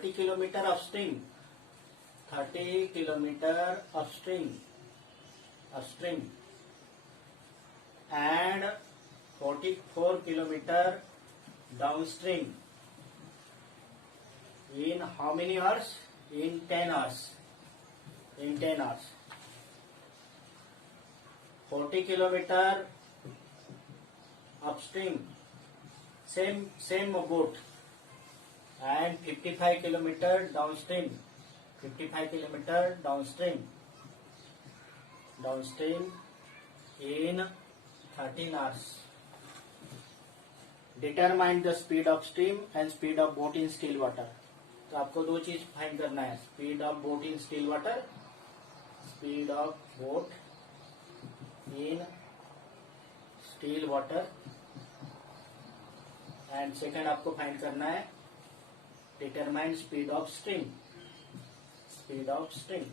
30 kilometer upstream, 30 kilometer upstream and 44 kilometer downstream in how many hours? In 10 hours. In 10 hours. 40 kilometer upstream, same boat, and 55 kilometer downstream, 55 kilometer downstream in 13 hours. Determine the speed of steam and speed of boat in still water. तो आपको दो चीज find करना है, speed of boat in still water, speed of boat in still water, and second आपको find करना है determine speed of stream, speed of stream.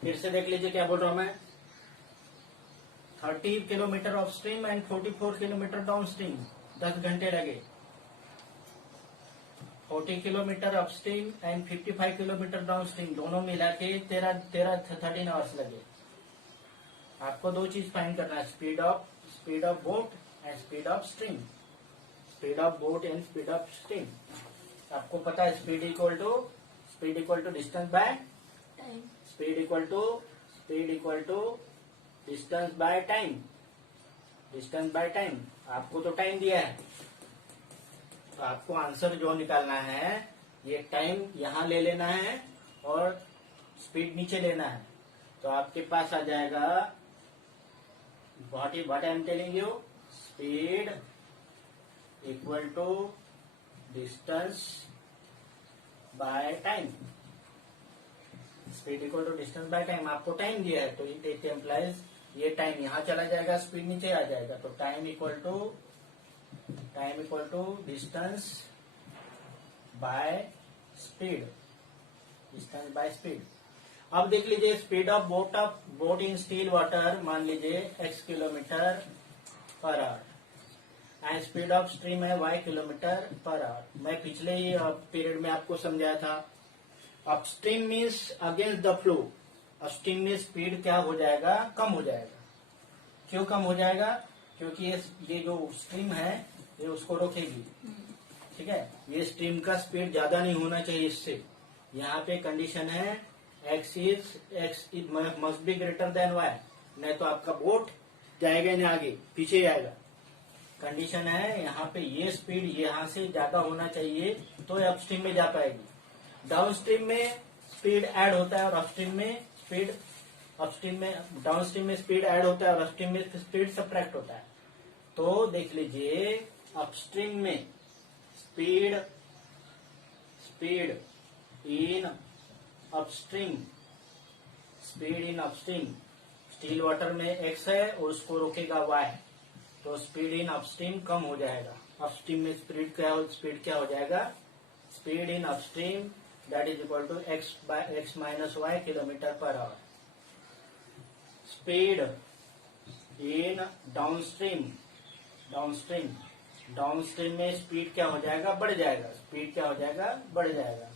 फिर से देख लीजिए क्या बोल रहा हूं मैं, 30 kilometre of stream and 44 kilometre down stream, 10 घंटे लगे। 40 kilometre up stream and 55 kilometre down stream, दोनों मिला के 13 आवर्स लगे। आपको दो चीज फाइंड करना है, speed of boat and speed of stream, speed of boat and speed of stream. आपको पता है speed equal to distance by time, speed equal to distance by time, distance by time. आपको तो टाइम दिया है, तो आपको आंसर जो निकालना है, ये टाइम यहां ले लेना है और स्पीड नीचे लेना है। तो आपके पास आ जाएगा what I am telling you, speed equal to distance by time, speed equal to distance by time. आपको टाइम दिया है तो इट एम्प्लाइज ये टाइम यहां चला जाएगा, स्पीड नीचे आ जाएगा। तो time equal to distance by speed, distance by speed. अब देख लीजिए speed of boat in still water, मान लीजिए x kilometre per hour and speed of stream है y किलोमीटर पर आवर। मैं पिछले ही पीरियड में आपको समझाया था, upstream means against the flow, upstream में स्पीड क्या हो जाएगा, कम हो जाएगा। क्यों कम हो जाएगा? क्योंकि ये जो स्ट्रीम है ये उसको रोकेगी, ठीक है। ये स्ट्रीम का स्पीड ज्यादा नहीं होना चाहिए इससे। यहाँ पे कंडीशन है x must be greater than y, नहीं तो आपका बोट जाएगा नहीं, आगे पीछे आएगा। कंडीशन है यहाँ पे ये स्पीड यहाँ से ज्यादा होना चाहिए तो अपस्ट्रीम में जा पाएगी। डाउनस्ट्रीम में स्पीड ऐड होता है और अपस्ट्रीम में डाउनस्ट्रीम में स्पीड ऐड होता है और अपस्ट्रीम में स्पीड सब्ट्रैक्ट होता है। तो देख लीजिए अपस्ट्रीम में speed in upstream, speed in upstream, still water में x है और उसको रोकेगा y, तो स्पीड इन अपस्ट्रीम कम हो जाएगा। अपस्ट्रीम में स्पीड क्या हो जाएगा, speed in upstream that is equal to x minus y kilometre per hour. Speed in downstream में स्पीड क्या हो जाएगा, बढ़ जाएगा। स्पीड क्या हो जाएगा, बढ़ जाएगा।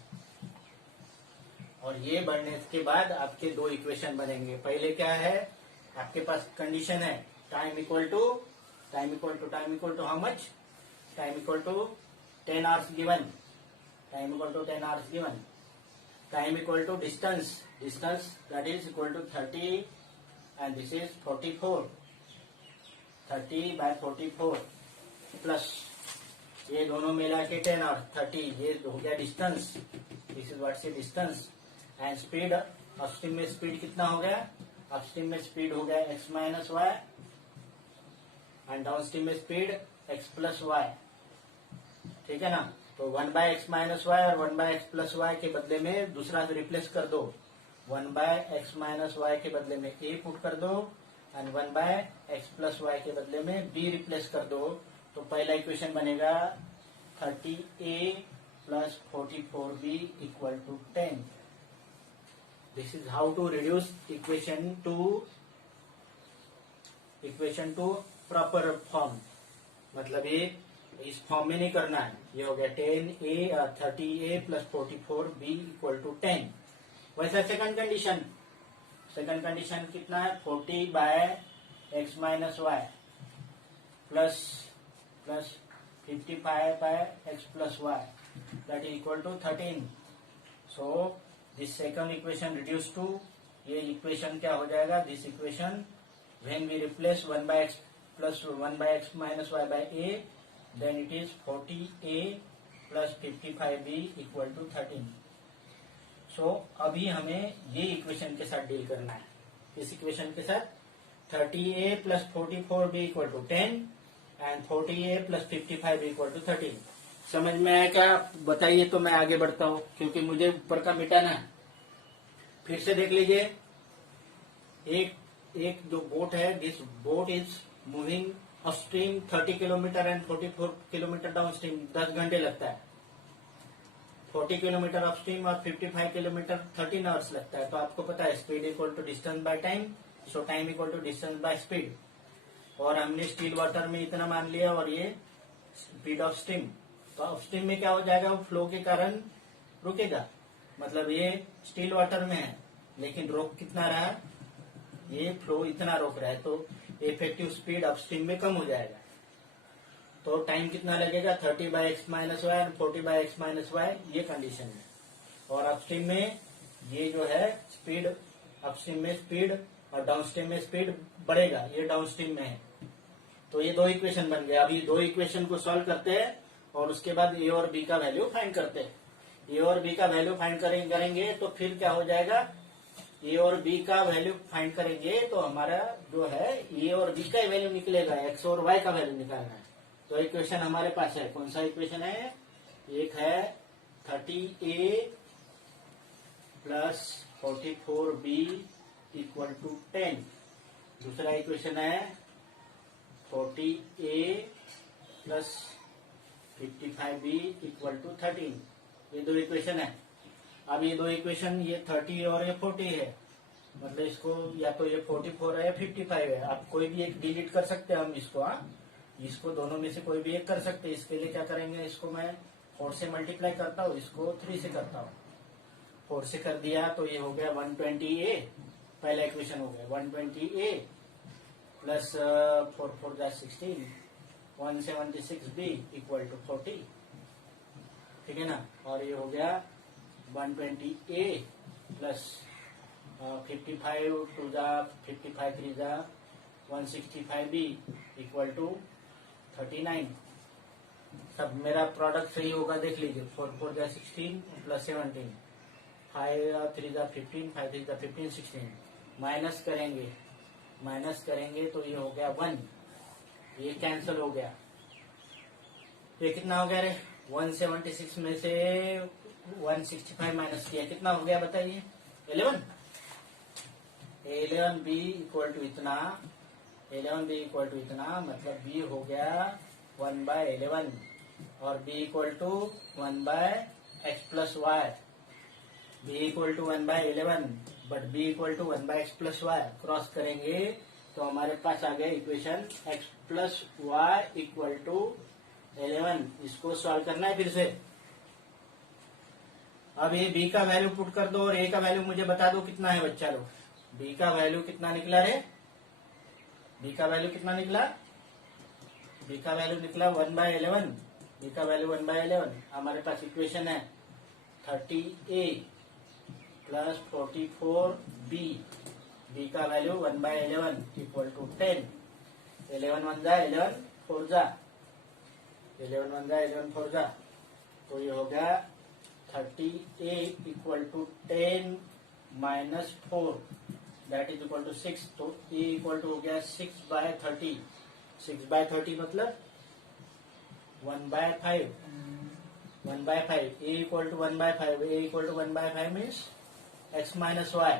और ये बढ़ने के बाद आपके दो इक्वेशन बनेंगे। पहले क्या है, आपके पास कंडीशन है time equal to how much, time equal to 10 hours given, time equal to 10 hours given, time equal to distance that is equal to 30 and this is 44, 30 by 44 plus ये दोनों मिला के 10 और 30, ये हो गया डिस्टेंस, दिस इज व्हाट से distance. And speed, upstream में स्पीड कितना हो गया, अपस्ट्रीम में स्पीड हो गया x minus Y and downstream में स्पीड x प्लस वाई, ठीक है ना। तो 1 by x माइनस वाई और 1 by x प्लस वाई के बदले में दूसरा रिप्लेस कर दो, 1 by x माइनस वाई के बदले में a पुट कर दो and 1 by x plus Y के बदले में b रिप्लेस कर दो। तो पहला इक्वेशन बनेगा 30a plus 44b equal to 10। This is how to reduce equation to proper form. मतलब ये इस फॉर्म में नहीं करना है। ये हो गया 10a 30a plus 44b equal to 10। वैसा सेकंड कंडीशन कितना है, 40 by X minus Y plus 55 by X plus Y that is equal to 13। So this second equation reduce to, ये इक्वेशन क्या हो जाएगा, this equation when we replace 1 by X plus 1 by X minus Y by A, then it is 40a plus 55b equal to 13। so अभी हमें ये equation के साथ deal करना है। इस इक्वेशन के साथ 30a plus 44b equal to 10 and 40a plus 55b equal to 13। समझ में आया क्या, बताइए तो मैं आगे बढ़ता हूँ, क्योंकि मुझे ऊपर का मिटाना है। फिर से देख लीजिए, एक जो बोट है, this boat is moving upstream 30 kilometre and 44 kilometre downstream, 10 घंटे लगता है। 40 किलोमीटर अपस्ट्रीम और 55 किलोमीटर 13 आवर्स लगता है। तो आपको पता है speed equal to distance by time, so time equal to distance by speed. और हमने स्टील वाटर में इतना मान लिया, और ये स्पीड ऑफ स्ट्रीम। तो अपस्ट्रीम में क्या हो जाएगा, वो फ्लो के कारण रुकेगा, मतलब ये स्टील वाटर में है लेकिन रोक कितना रहा, ये फ्लो इतना रोक रहा है, तो इफेक्टिव स्पीड अपस्ट्रीम में कम हो जाएगा। तो टाइम कितना लगेगा, 30 बाय एक्स माइनस वाई और 40 बाय एक्स माइनस वाई, ये कंडीशन है। और अपस्ट्रीम में ये जो है स्पीड, अपस्ट्रीम में स्पीड और डाउनस्ट्रीम में स्पीड बढ़ेगा, ये डाउनस्ट्रीम में है। तो ये दो इक्वेशन बन गए। अभी दो इक्वेशन को सॉल्व करते हैं और उसके बाद ए और बी का वैल्यू फाइंड करते हैं। ए और बी का वैल्यू फाइंड करेंगे तो फिर क्या हो जाएगा, ए और बी का वैल्यू फाइंड करेंगे तो हमारा जो है ए और बी का वैल्यू निकलेगा, एक्स और वाई का वैल्यू निकालना है। तो इक्वेशन हमारे पास है, कौन सा इक्वेशन है, एक है 30a plus 44b equal to 10, दूसरा इक्वेशन है 40a plus 55b equal to 13। ये दो इक्वेशन है। अब ये दो इक्वेशन, ये 30 और ये 40 है, मतलब इसको या तो ये 44 है या 55 है, आप कोई भी एक डिलीट कर सकते हैं हम इसको। इसको दोनों में से कोई भी एक कर सकते हैं। इसके लिए क्या करेंगे, इसको मैं 4 से मल्टीप्लाई करता हूँ, इसको 3 से करता हूँ। 4 से कर दिया तो ये हो गया 120a, पहला इक्वेशन हो गया 120a plus 4 4 16, 176b equal to 40, ठीक है ना। और ये हो गया 120a प्लस 55 टू जा 55 3 जा 165b इक्वल टू 39। सब मेरा प्रोडक्ट सही होगा, देख लीजिए। 4 4 जा 16 प्लस 17, 5 3 जा 15, 5 3 जा 15, 16। माइनस करेंगे तो ये हो गया 1, ये कैंसिल हो गया। ये कितना हो गया रे, 176 में से 165 माइनस किया, कितना हो गया बताइए, 11। 11b इक्वल टू इतना, 11b इक्वल टू इतना, मतलब b हो गया 1/11 और b equal to 1/x plus Y. b equal to 1/11 but b equal to 1/x plus Y, cross करेंगे तो हमारे पास आ गया equation x plus Y equal to 11। इसको सॉल्व करना है फिर से। अब ये b का वैल्यू पुट कर दो और a का वैल्यू मुझे बता दो कितना है बच्चा लोग। b का वैल्यू कितना निकला रे, b का वैल्यू कितना निकला, b का वैल्यू निकला 1/11, b का वैल्यू 1/11। हमारे पास इक्वेशन है 30a प्लस 44b, b का वैल्यू 1/11 इक्वल टू 10। 11 1 जा 11 4 जा 11 1 जा 11 4 जा, तो ये हो गया 30a equal to 10 minus 4 that is equal to 6। तो a इक्वल टू हो गया 6/30। 6/30 मतलब 1/5। 1/5 a equal to 1/5, a equal to 1/5 means x minus Y,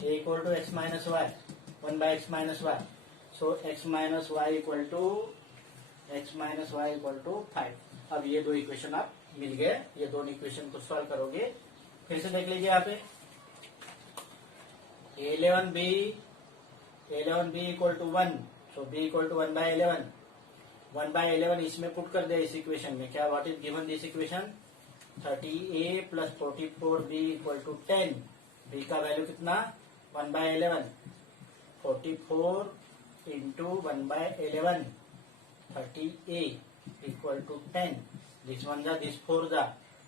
a equal to x minus Y, 1/x minus Y. So x minus Y equal to 5। अब ये दो equation आप मिल गए, ये दोनों इक्वेशन को सॉल्व करोगे। फिर से देख लीजिए यहाँ पे 11b equal to 1, so b equal to 1/11। 1/11 इसमें पुट कर दे इस इक्वेशन में। क्या what is given this equation? 30A plus 44B equal to 10। B का वैल्यू कितना? 1/11। 44 into 1/11 30A equal to 10। This 1 जा, दिस 4 जा,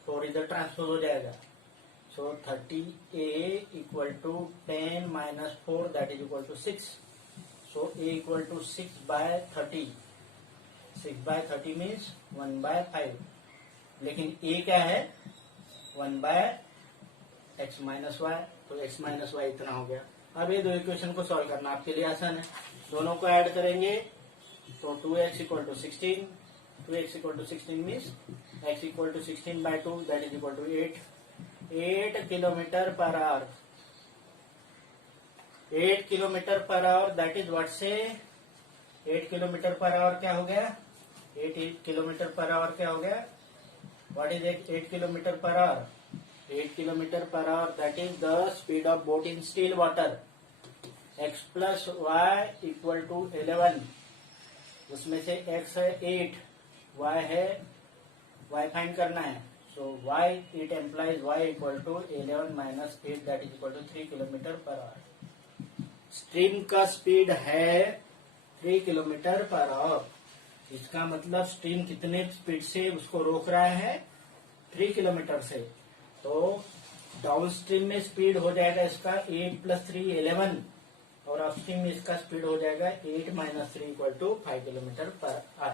4 इधर ट्रांसपोज हो जाएगा। So 30A equal to 10 minus 4 that is equal to 6। So A equal to 6/30। 6/30 means 1/5। लेकिन A क्या है? 1/x minus Y. तो x माइनस वाई इतना हो गया। अब ये दो इक्वेशन को सॉल्व करना आपके लिए आसान है। दोनों को ऐड करेंगे तो 2x equal to 16। 2x equal to 16 means x equal to 16/2 that is equal to 8। 8 kilometre per hour. 8 kilometre per hour that is what से? 8 किलोमीटर पर आवर क्या हो गया? 8 किलोमीटर पर आवर क्या हो गया? What is 8 kilometre per hour? 8 kilometre per hour that is the speed of boat in still water. x plus Y equal to 11। उसमें से x है 8, y है, y फाइंड करना है। So y it implies y equal to 11 minus 8 that is equal to 3 kilometre per hour. Stream का speed है 3 kilometre per our. इसका मतलब स्ट्रीम कितने स्पीड से उसको रोक रहा है? 3 किलोमीटर से। तो डाउन स्ट्रीम में स्पीड हो जाएगा इसका 8 प्लस 3 11, और अपस्ट्रीम में इसका स्पीड हो जाएगा 8 minus 3 equal to 5 kilometre per our.